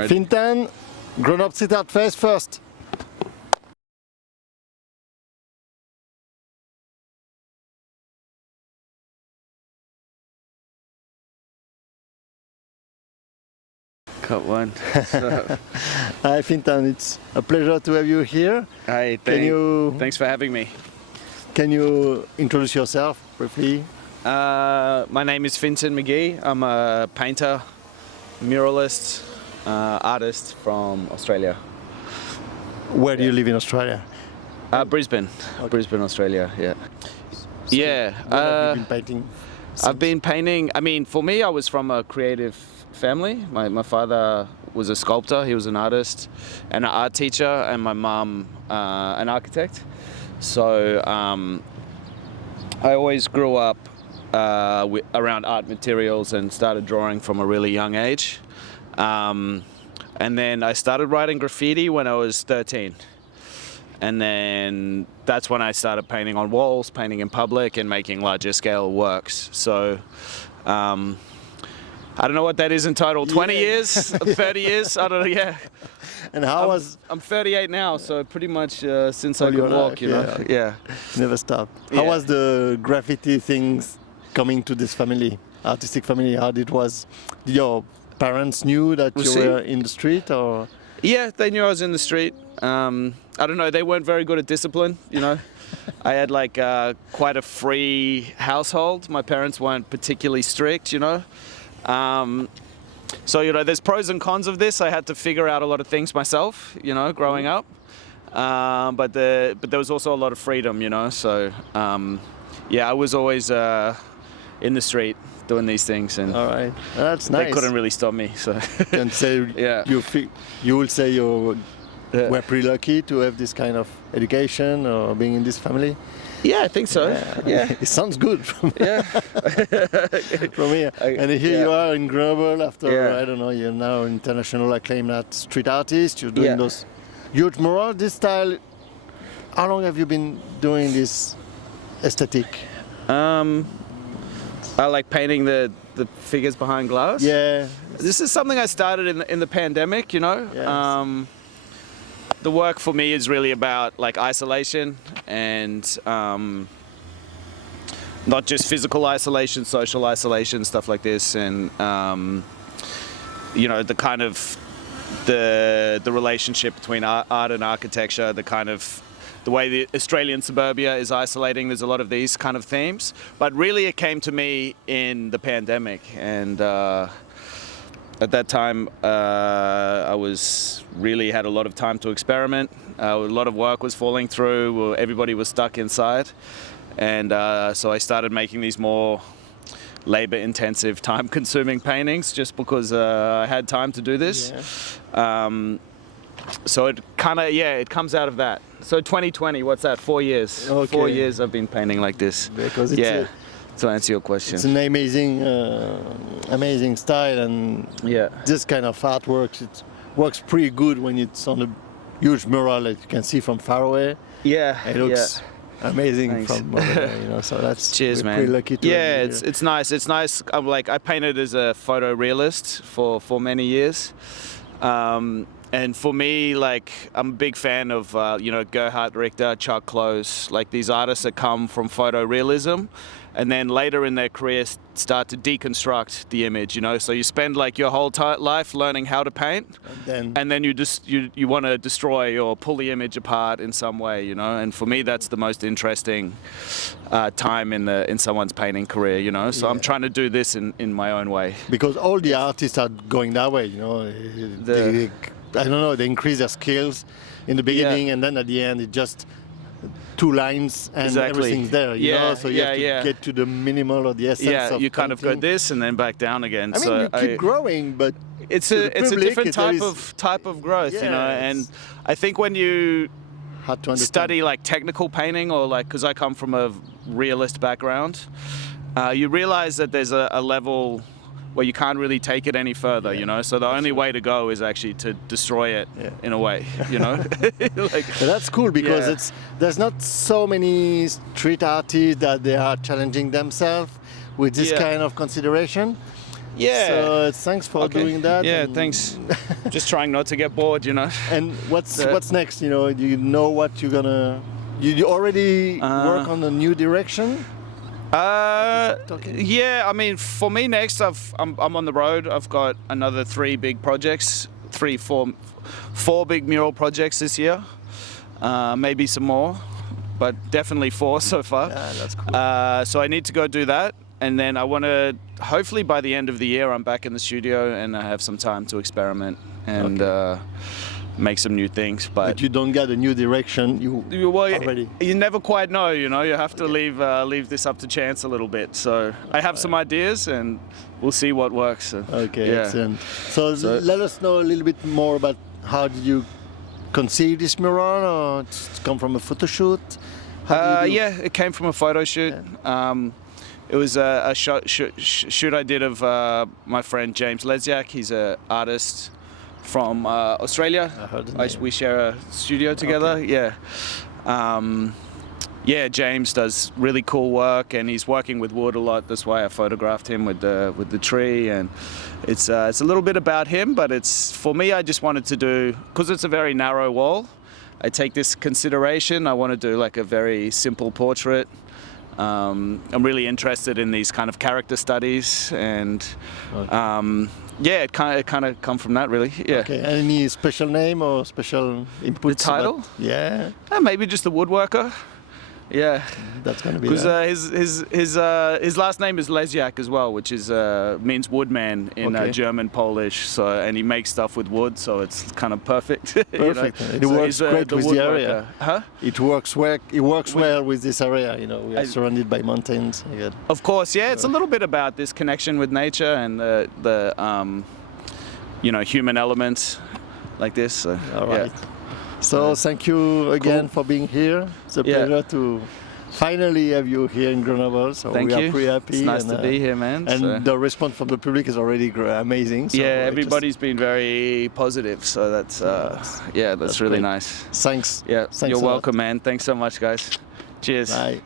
FINTAN, Grenoble Street Art Fest first. Cut one. Hi FINTAN, it's a pleasure to have you here. Hi, thanks for having me. Can you introduce yourself briefly? My name is FINTAN McGee. I'm a painter, muralist, artist from Australia. Where do you live in Australia? Brisbane, Okay. Brisbane, Australia. Yeah. So Yeah. what have you been painting? I've been painting. I mean, for me, I was from a creative family. My father was a sculptor. He was an artist and an art teacher, and my mum an architect. So I always grew up around art materials and started drawing from a really young age. And then I started writing graffiti when I was 13. And then that's when I started painting on walls, painting in public, and making larger scale works. So I don't know what that is in total, 20 years, 30 years, I don't know, yeah. And how was... I'm 38 now, so pretty much since I All could your walk, life, you know, yeah. yeah. Never stop. How Yeah. was the graffiti things coming to this family, artistic family? How it was? Did your parents knew that you were in the street, or? Yeah, they knew I was in the street. I don't know, they weren't very good at discipline, you know. I had like quite a free household. My parents weren't particularly strict, you know. So, you know, there's pros and cons of this. I had to figure out a lot of things myself, you know, growing up. But there was also a lot of freedom, you know. So, yeah, I was always in the street doing these things, and All right, that's nice. they couldn't really stop me. So, And say yeah. you will say you were pretty lucky to have this kind of education or being in this family. Yeah, I think so. Yeah. It sounds good from, Yeah. from here. And here yeah. you are in Grenoble after, Yeah. I don't know, you're now international acclaimed street artist. You're doing Yeah. those huge murals. This style, how long have you been doing this aesthetic? I like painting the figures behind glass. Yeah. This is something I started in the pandemic, you know. Yes. The work for me is really about like isolation and not just physical isolation, social isolation, stuff like this, and you know, the kind of the relationship between art and architecture, the way the Australian suburbia is isolating. There's a lot of these kind of themes, but really it came to me in the pandemic, and at that time I really had a lot of time to experiment. A lot of work was falling through. Everybody was stuck inside, and so I started making these more labor-intensive, time-consuming paintings just because I had time to do this. Yeah. So it kind of, yeah, it comes out of that. So 2020, what's that, 4 years? Okay. 4 years I've been painting like this. Because it's Yeah, to answer your question. it's an amazing, amazing style, and Yeah. this kind of artwork, it works pretty good when it's on a huge mural that you can see from far away. Yeah. It looks amazing Thanks. from over there, you know. So that's Cheers, we're man. pretty lucky to yeah, have you it's here. it's nice. It's nice. I painted as a photorealist for many years. And for me, like, I'm a big fan of, you know, Gerhard Richter, Chuck Close, like these artists that come from photorealism and then later in their career start to deconstruct the image, you know. So you spend like your whole life learning how to paint, and then you want to destroy or pull the image apart in some way, you know. And for me, that's the most interesting time in someone's painting career, you know. So I'm trying to do this in my own way. Because all the artists are going that way, you know. I don't know, they increase their skills in the beginning, and then at the end, it just two lines and Exactly. everything's there, you know. So you have to yeah. get to the minimal or the essence Yeah, of you kind of go painting. this and then back down again. I mean, so you keep growing, but it's to a the it's a public, different there type of growth, you know. Yeah, And it's I think when you hard to understand. study like technical painting, or like, because I come from a realist background, you realize that there's a level where you can't really take it any further, you know. So the only way to go is actually to destroy it in a way, you know. Like, But that's cool because Yeah. there's not so many street artists that they are challenging themselves with this Yeah. kind of consideration. Yeah. So thanks for Okay. doing that. Yeah, and- thanks. Just trying not to get bored, you know. And what's next? You know, do you know what you're gonna? You already work on a new direction? Yeah, I mean, for me next, I'm on the road. I've got another 3 big projects, 4 big mural projects this year. Maybe some more, but definitely 4 so far. Yeah, that's cool. So I need to go do that, and then I want to. Hopefully by the end of the year, I'm back in the studio and I have some time to experiment and make some new things. But you don't get a new direction. Well, already. you never quite know, you know. You have to leave this up to chance a little bit. So I have some ideas, and we'll see what works. Okay, yeah. excellent. So let us know a little bit more about how did you conceive this mural, or it's come from a photo shoot? How do you do? Yeah, it came from a photo shoot. It was a shoot I did of my friend James Lesjak. He's an artist from Australia. I heard the name. We share a studio together. Okay. Yeah. Yeah, James does really cool work, and he's working with wood a lot. That's why I photographed him with the tree, and it's a little bit about him. But it's for me, I just wanted to do, because it's a very narrow wall. I take this consideration. I want to do like a very simple portrait. I'm really interested in these kind of character studies, and yeah, it kind of come from that, really. Yeah. Okay. Any special name or special input? The title? Yeah. Maybe just the woodworker. Yeah. That's gonna be. Because that. his last name is Lesjak as well, which is means woodman in Okay. German Polish. So, and he makes stuff with wood, so it's kind of perfect. You know? Perfect. It So works he's, great with the woodworker. area. Huh? It works well. It works well with this area. You know, we are surrounded by mountains. Yeah. Of course, yeah. It's a little bit about this connection with nature and the you know, human element like this. So, All right. Yeah. So thank you again Cool. for being here. It's a Yeah. pleasure to finally have you here in Grenoble. So Thank we you. are pretty happy. It's nice and, to be here, man. And So- the response from the public is already amazing. So yeah, I everybody's been very positive, so that's that's really great. nice. Thanks. Yeah, Thanks you're a lot. welcome, man. Thanks so much, guys. Cheers. Bye.